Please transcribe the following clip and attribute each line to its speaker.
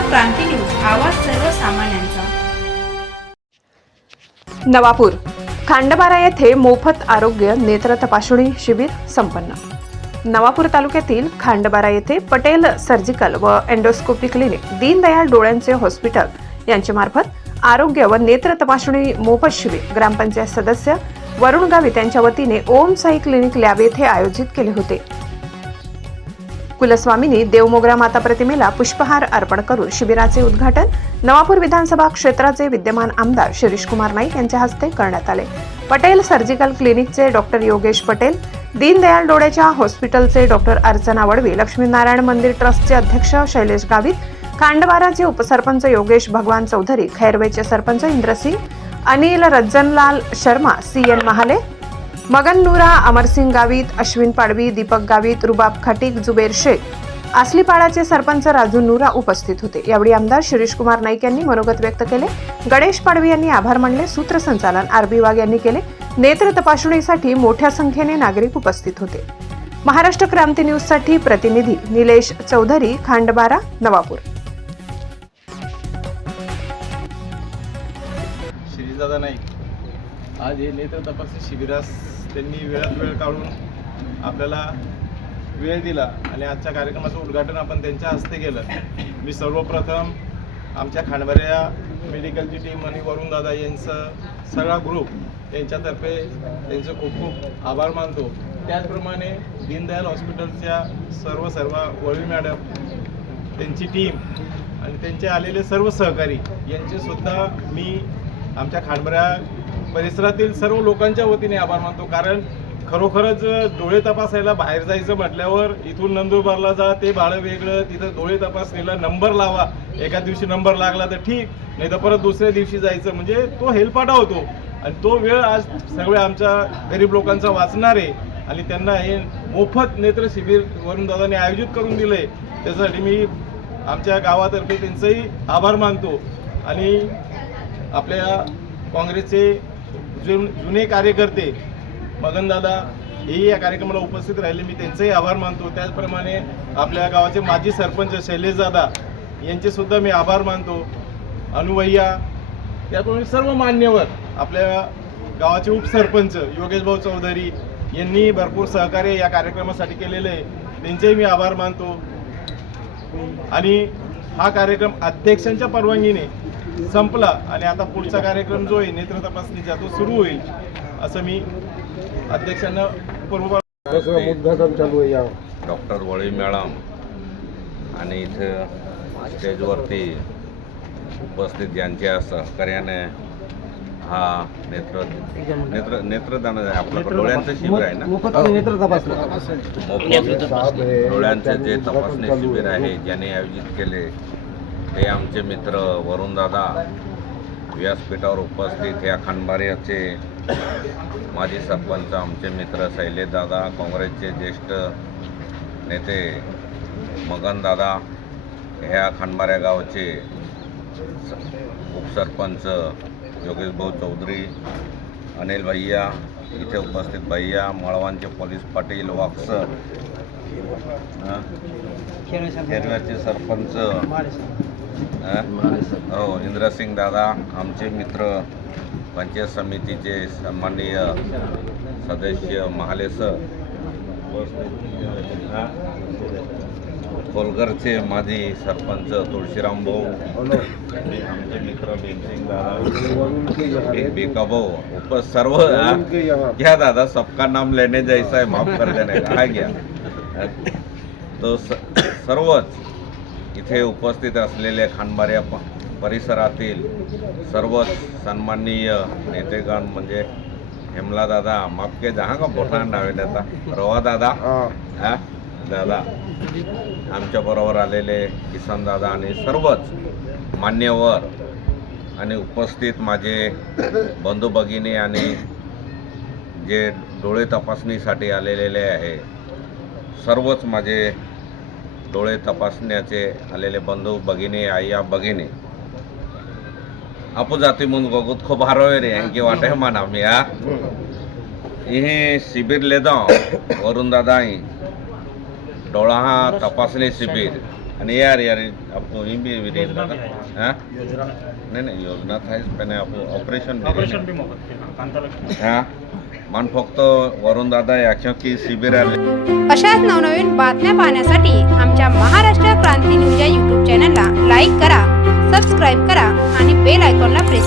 Speaker 1: क्रांती news आवाज सर्वसामान्यांचा.
Speaker 2: नवापूर खांडबारा येथे मोफत आरोग्य नेत्र तपासणी शिबिर संपन्न. नवापूर तालुक्यातील खांडबारा येथे पटेल सर्जिकल व एन्डोस्कोपी क्लिनिक दीनदयाळ डोळ्यांचे हॉस्पिटल यांच्यामार्फत आरोग्य व नेत्र तपासणी मोफत शिबिर ग्रामपंचायत सदस्य वरुण गावित यांच्या वतीने ओम साई क्लिनिक लॅब येथे आयोजित केले होते. कुलस्वामींनी देवमोगरा माता प्रतिमेला पुष्पहार अर्पण करून शिबिराचे उद्घाटन नवापूर विधानसभा क्षेत्राचे विद्यमान आमदार शिरीष कुमार नाईक यांच्या हस्ते करण्यात आले. पटेल सर्जिकल क्लिनिकचे डॉक्टर योगेश पटेल दीनदयाळ डोळ्याच्या हॉस्पिटलचे डॉक्टर अर्चना वडवी लक्ष्मीनारायण मंदिर ट्रस्टचे अध्यक्ष शैलेश गावित खांडवाराचे उपसरपंच योगेश भगवान चौधरी खैरवेचे सरपंच इंद्रसिंग अनिल रज्जनलाल शर्मा सी एन महाले मगन नुरा अमरसिंग गावित अश्विन पाडवी दीपक गावित रुबाब खाटीक जुबेर शेख. आसलीपाडाचे सरपंच राजू नुरा उपस्थित होते. यावेळी आमदार शिरीष कुमार नाईक यांनी मनोगत व्यक्त केले. गणेश पाडवी यांनी आभार मानले. सूत्रसंचालन आरबी वाघ यांनी केले. नेत्र तपासणीसाठी मोठ्या संख्येने नागरिक उपस्थित होते. महाराष्ट्र क्रांती न्यूजसाठी प्रतिनिधी निलेश चौधरी खांडबारा नवापूर.
Speaker 3: श्रीदादा नाईक. आज हे नेत्र तपासणी शिबिरास त्यांनी वेळात वेळ काढून आपल्याला वेळ दिला आणि आजच्या कार्यक्रमाचं उद्घाटन आपण त्यांच्या हस्ते केलं. मी सर्वप्रथम आमच्या खांडबाऱ्या मेडिकलची टीम आणि वरुण दादा यांचं सगळा ग्रुप यांच्यातर्फे त्यांचे खूप खूप आभार मानतो. त्याचप्रमाणे दीनदयाल हॉस्पिटलच्या सर्व सर्व वळवी मॅडम त्यांची टीम आणि त्यांचे आलेले सर्व सहकारी यांचे सुद्धा मी आमच्या खांडबऱ्या परिसरातील सर्व लोकांच्या वतीने आभार मानतो. कारण खरोखरच डोळे तपासायला बाहेर जायचं म्हटल्यावर इथून नंदुरबारला जा ते बाळं वेगळं तिथं डोळे तपासणीला नंबर लावा. एका दिवशी नंबर लागला तर ठीक नाही तर परत दुसऱ्या दिवशी जायचं. म्हणजे तो हेलपाटा होतो. आणि तो वेळ आज सगळ्या आमच्या गरीब लोकांचा वाचणार आहे. आणि त्यांना हे मोफत नेत्र शिबिर वरून दादांनी आयोजित करून दिलंय. त्यासाठी मी आमच्या गावातर्फे त्यांचंही आभार मानतो. आणि आपल्या काँग्रेसचे जुन जुने कार्यकर्ते मगनदादा हेही या कार्यक्रमाला उपस्थित राहिले. मी त्यांचेही आभार मानतो. त्याचप्रमाणे आपल्या गावाचे माजी सरपंच शैलेशदादा यांचे सुद्धा मी आभार मानतो. अनुवय्या त्याप्रमाणे सर्व मान्यवर आपल्या गावाचे उपसरपंच योगेश भाऊ चौधरी यांनी भरपूर सहकार्य या कार्यक्रमासाठी केलेले आहे. त्यांचेही मी आभार मानतो. आणि हा कार्यक्रम अध्यक्षांच्या परवानगीने संपला आणि आता पुढचा कार्यक्रम जो आहे नेत्र तपासणीचा तो सुरू होईल असं मी अध्यक्षांना पूर्व
Speaker 4: उद्घाटन चालू आहे या
Speaker 5: डॉक्टर वळी मॅडम आणि इथं स्टेजवरती उपस्थित ज्यांच्या सहकार्याने हा नेत्र नेत्र नेत्रदान आहे आपलं. डोळ्यांचं शिबिर आहे ना?
Speaker 4: नेत्र तपासणी.
Speaker 5: डोळ्यांचे जे तपासणी शिबिर आहे ज्याने आयोजित केले हे आमचे मित्र वरुणदादा व्यासपीठावर उपस्थित या खंडबाऱ्याचे माजी सरपंच आमचे मित्र शैलेश दादा काँग्रेसचे ज्येष्ठ नेते मगनदादा ह्या खानबाऱ्या गावचे स- उपसरपंच योगेश भाऊ चौधरी अनिल भैया इथे उपस्थित भैया मळवांचे पोलीस पाटील वाक्सर खेरव्याचे सरपंच. हं? इंद्रसिंग दादा आमचे मित्र पंचायत समितीचे सन्माननीय सदस्य महाले सर कोलगरचे माजी सरपंच तुळशीराम भाऊ. आमचे मित्र भीमसिंग दादा. बेका भाऊ. उप सर्व? घ्या दादा सबका नाम लेने जैसा है माफ कर हा घ्या. तो स- सर्वच इथे उपस्थित असलेले खानबाऱ्या प- परिसरातील सर्वच सन्माननीय नेतेगण म्हणजे हेमला दादा माफ के जहा का मोठा नावे दादा? रवा दादा? हा. दादा. आमच्या बरोबर आलेले किसन दादा आणि सर्वच मान्यवर आणि उपस्थित माझे बंधू भगिनी आणि जे डोळे तपासणीसाठी आलेले आहे सर्वच माझे डोळे तपासण्याचे आलेले बंधू भगिनी आई या भगिनी. आपू जाती म्हणून बघूत खूप हरवे रे की वाटे मान आम्ही हा. हे शिबिर ले जाऊ वरून दादा डोळा हा तपासणी शिबिर. आणि यार यार आपको ही भी भी देखना था हाँ नहीं नहीं योजना था मैंने आपको ऑपरेशन ऑपरेशन भी हाँ? मन फक्त वरुण दादा याच्या की शिबिर आले
Speaker 6: अशाच नवनवीन बातम्या पाहण्यासाठी आमच्या महाराष्ट्र क्रांती न्यूज या यूट्यूब चॅनलला लाईक करा सबस्क्राईब करा आणि बेल आयकॉनला प्रेस करा